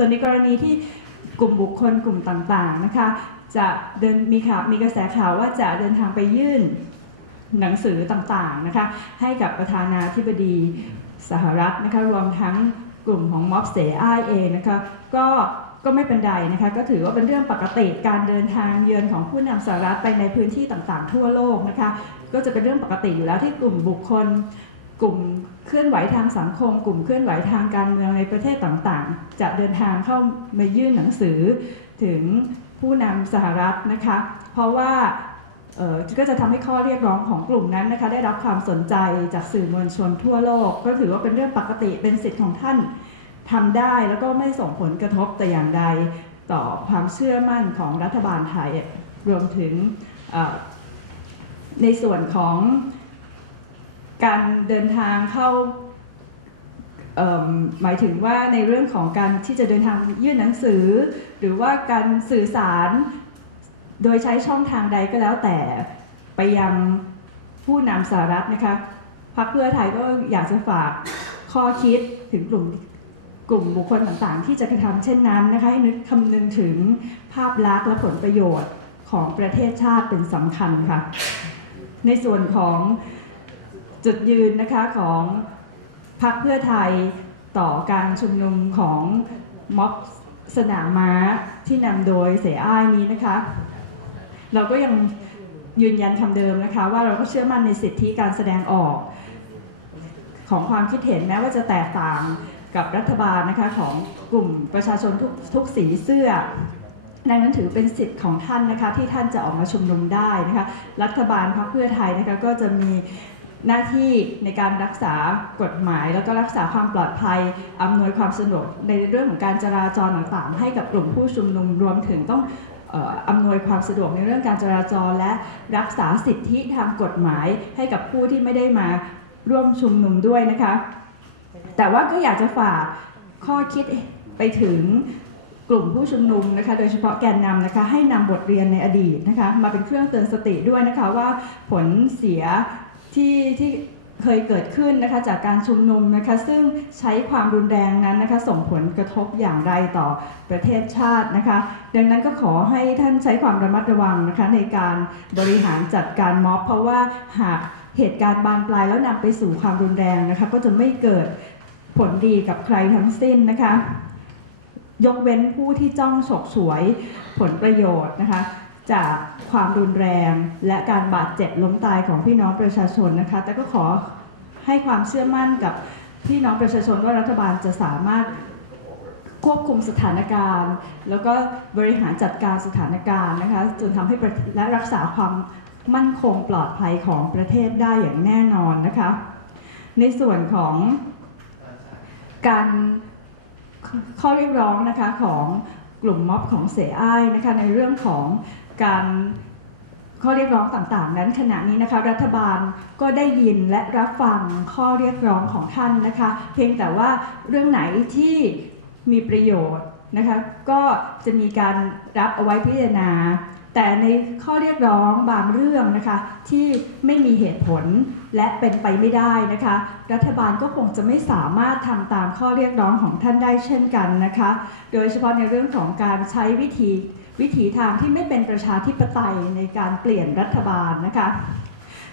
ส่วนในกรณีที่กลุ่มบุคคลกลุ่มต่างๆนะคะ จะเดินมีข่าวมีกระแสข่าวว่าจะเดินทางไปยื่นหนังสือต่างๆนะคะให้กับประธานาธิบดีสหรัฐนะคะรวมทั้งกลุ่มของม็อบเสอ้ายเองนะคะก็ก็ไม่เป็นไรนะคะก็ถือว่าเป็นเรื่องปกติการเดินทางเยือนของผู้นำสหรัฐไปในพื้นที่ต่างๆ ทั่วโลกนะคะก็จะเป็นเรื่องปกติอยู่แล้วที่กลุ่มบุคคล กลุ่มเคลื่อนไหวทางสังคม กลุ่มเคลื่อนไหวทางการเมืองในประเทศต่างๆ จะเดินทางเข้ามายื่นหนังสือถึงผู้นำสหรัฐนะคะ เพราะว่าก็จะทำให้ข้อเรียกร้องของกลุ่มนั้นนะคะได้รับความสนใจจากสื่อมวลชนทั่วโลก ก็ถือว่าเป็นเรื่องปกติเป็นสิทธิ์ของท่านทำได้แล้วก็ไม่ส่งผลกระทบแต่อย่างใดต่อความเชื่อมั่นของรัฐบาลไทย รวมถึงในส่วนของ การเดินทางเข้าหมายถึงว่าในเรื่องของการที่จะเดินทางยื่นหนังสือ หรือว่าการสื่อสารโดยใช้ช่องทางใดก็แล้วแต่ไปยังผู้นำสหรัฐนะคะพรรคเพื่อไทยก็อยากจะฝากข้อคิดถึงกลุ่มกลุ่มบุคคลต่างๆ ที่จะกระทำเช่นนั้นนะคะให้นึกคำนึงถึงภาพลักษณ์และผลประโยชน์ของประเทศชาติเป็นสำคัญค่ะ ในส่วนของ จุดยืนนะคะของพรรคเพื่อไทยต่อการชุมนุมของม็อบสนามม้าที่นำโดยเสียอ้ายนี้นะคะ เราก็ยังยืนยันคำเดิมนะคะ ว่าเราก็เชื่อมั่นในสิทธิการแสดงออก ของความคิดเห็นแม้ว่าจะแตกต่างกับรัฐบาลนะคะของกลุ่มประชาชนทุกทุกสีเสื้อดังนั้นถือเป็นสิทธิ์ของท่านนะคะที่ท่านจะออกมาชุมนุมได้นะคะ รัฐบาลพรรคเพื่อไทยนะคะก็จะมี หน้าที่ในการรักษากฎหมาย แล้วก็รักษาความปลอดภัย อำนวยความสะดวกในเรื่องของการจราจรต่างๆ ให้กับกลุ่มผู้ชุมนุมรวมถึงต้องอำนวยความสะดวกในเรื่องการจราจร และรักษาสิทธิทางกฎหมายให้กับผู้ที่ไม่ได้มาร่วมชุมนุมด้วยนะคะ แต่ว่าก็อยากจะฝากข้อคิดไปถึงกลุ่มผู้ชุมนุมนะคะ โดยเฉพาะแกนนำนะคะ ให้นำบทเรียนในอดีตนะคะ มาเป็นเครื่องเตือนสติด้วยนะคะว่าผลเสีย ที่ที่เคยเกิดขึ้นนะคะจากการชุมนุมนะคะซึ่งใช้ความรุนแรงนั้นนะคะส่งผลกระทบอย่างไรต่อประเทศชาตินะคะ ดังนั้นก็ขอให้ท่านใช้ความระมัดระวังนะคะในการบริหารจัดการม็อบเพราะว่าหากเหตุการณ์บานปลายแล้วนำไปสู่ความรุนแรงนะคะก็จะไม่เกิดผลดีกับใครทั้งสิ้นนะคะ ยกเว้นผู้ที่จ้องฉกฉวยผลประโยชน์นะคะ จากความรุนแรง และการบาดเจ็บล้มตายของพี่น้องประชาชนนะคะ แต่ก็ขอให้ความเชื่อมั่นกับพี่น้องประชาชนว่ารัฐบาลจะสามารถควบคุมสถานการณ์ แล้วก็บริหารจัดการสถานการณ์นะคะจนทำให้และรักษาความมั่นคงปลอดภัยของประเทศได้อย่างแน่นอนนะคะ ในส่วนของการข้อเรียกร้องนะคะของกลุ่มม็อบของเสอ้ายนะคะในเรื่องของ การข้อเรียกร้องต่างๆ นั้นขณะนี้นะคะ รัฐบาลก็ได้ยินและรับฟังข้อเรียกร้องของท่านนะคะ เพียงแต่ว่าเรื่องไหนที่มีประโยชน์นะคะ ก็จะมีการรับเอาไว้พิจารณา แต่ในข้อเรียกร้องบางเรื่องนะคะ ที่ไม่มีเหตุผลและเป็นไปไม่ได้นะคะ รัฐบาลก็คงจะไม่สามารถทำตามข้อเรียกร้องของท่านได้เช่นกันนะคะ โดยเฉพาะในเรื่องของการใช้วิธี วิถีทางที่ไม่เป็นประชาธิปไตยในการเปลี่ยนรัฐบาลนะคะ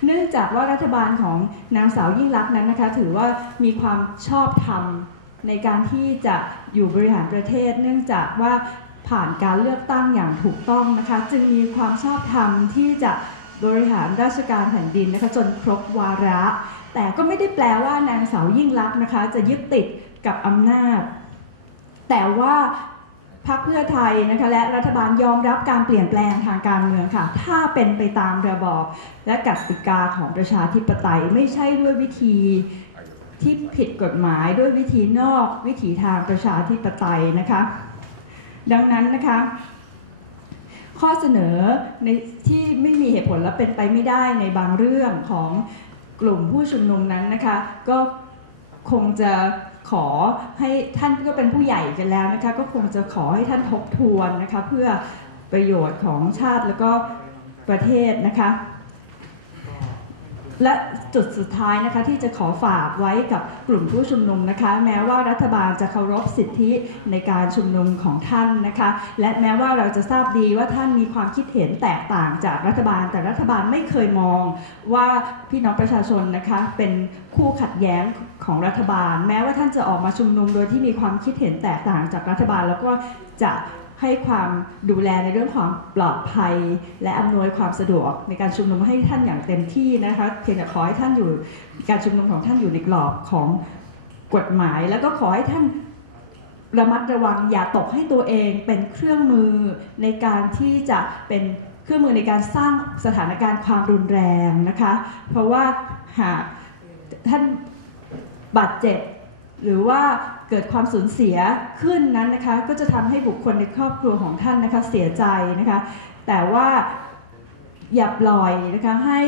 เนื่องจากว่ารัฐบาลของนางสาวยิ่งลักนั้นนะคะถือว่ามีความชอบธรรมในการที่จะอยู่บริหารประเทศ เนื่องจากว่าผ่านการเลือกตั้งอย่างถูกต้องนะคะ จึงมีความชอบธรรมที่จะบริหารราชการแผ่นดินนะคะจนครบวาระ แต่ก็ไม่ได้แปลว่านางสาวยิ่งลักษณ์นะคะ จะยึดติดกับอำนาจ แต่ว่า พรรคเพื่อไทยนะคะและรัฐบาลยอมรับการเปลี่ยนแปลงทางการเมืองค่ะ ถ้าเป็นไปตามระบอบและกติกาของประชาธิปไตยไม่ใช่ด้วยวิธีที่ผิดกฎหมายด้วยวิธีนอกวิถีทางประชาธิปไตยนะคะ ดังนั้นนะคะข้อเสนอในที่ไม่มีเหตุผลและเป็นไปไม่ได้ในบางเรื่องของกลุ่มผู้ชุมนุมนั้นนะคะ ก็คงจะ ขอให้ท่านก็เป็นผู้ใหญ่กันแล้วนะคะ ก็คงจะขอให้ท่านทบทวนนะคะ เพื่อประโยชน์ของชาติแล้วก็ประเทศนะคะ และจุดสุดท้ายนะคะที่จะขอฝากไว้กับกลุ่มผู้ชุมนุมนะคะ แม้ว่ารัฐบาลจะเคารพสิทธิในการชุมนุมของท่านนะคะ และแม้ว่าเราจะทราบดีว่าท่านมีความคิดเห็นแตกต่างจากรัฐบาล แต่รัฐบาลไม่เคยมองว่าพี่น้องประชาชนนะคะเป็นคู่ขัดแย้งของรัฐบาล แม้ว่าท่านจะออกมาชุมนุมโดยที่มีความคิดเห็นแตกต่างจากรัฐบาล แล้วก็จะ ให้ความดูแลในเรื่องความปลอดภัย และอำนวยความสะดวกในการชุมนุมให้ท่านอย่างเต็มที่นะคะเพียงแต่ขอให้ท่านอยู่การชุมนุมของท่านอยู่ในกรอบของกฎหมาย แล้วก็ขอให้ท่านระมัดระวังอย่าตกให้ตัวเองเป็นเครื่องมือในการที่จะเป็นเครื่องมือในการสร้างสถานการณ์ความรุนแรงนะคะ เพราะว่าหากท่านบาดเจ็บหรือว่า เกิดความสูญเสียขึ้นนั้นนะคะก็จะทำให้บุคคลในครอบครัวของท่านนะคะเสียใจนะคะแต่ว่าอย่าปล่อยนะคะให้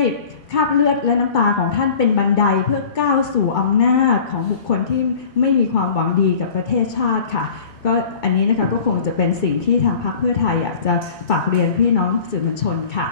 คราบเลือดและน้ำตาของท่านเป็นบันไดเพื่อก้าวสู่อำนาจของบุคคลที่ไม่มีความหวังดีกับประเทศชาติค่ะ ก็อันนี้นะคะก็คงจะเป็นสิ่งที่ทางพรรคเพื่อไทยอยากจะฝากเรียนพี่น้องสื่อมวลชนค่ะ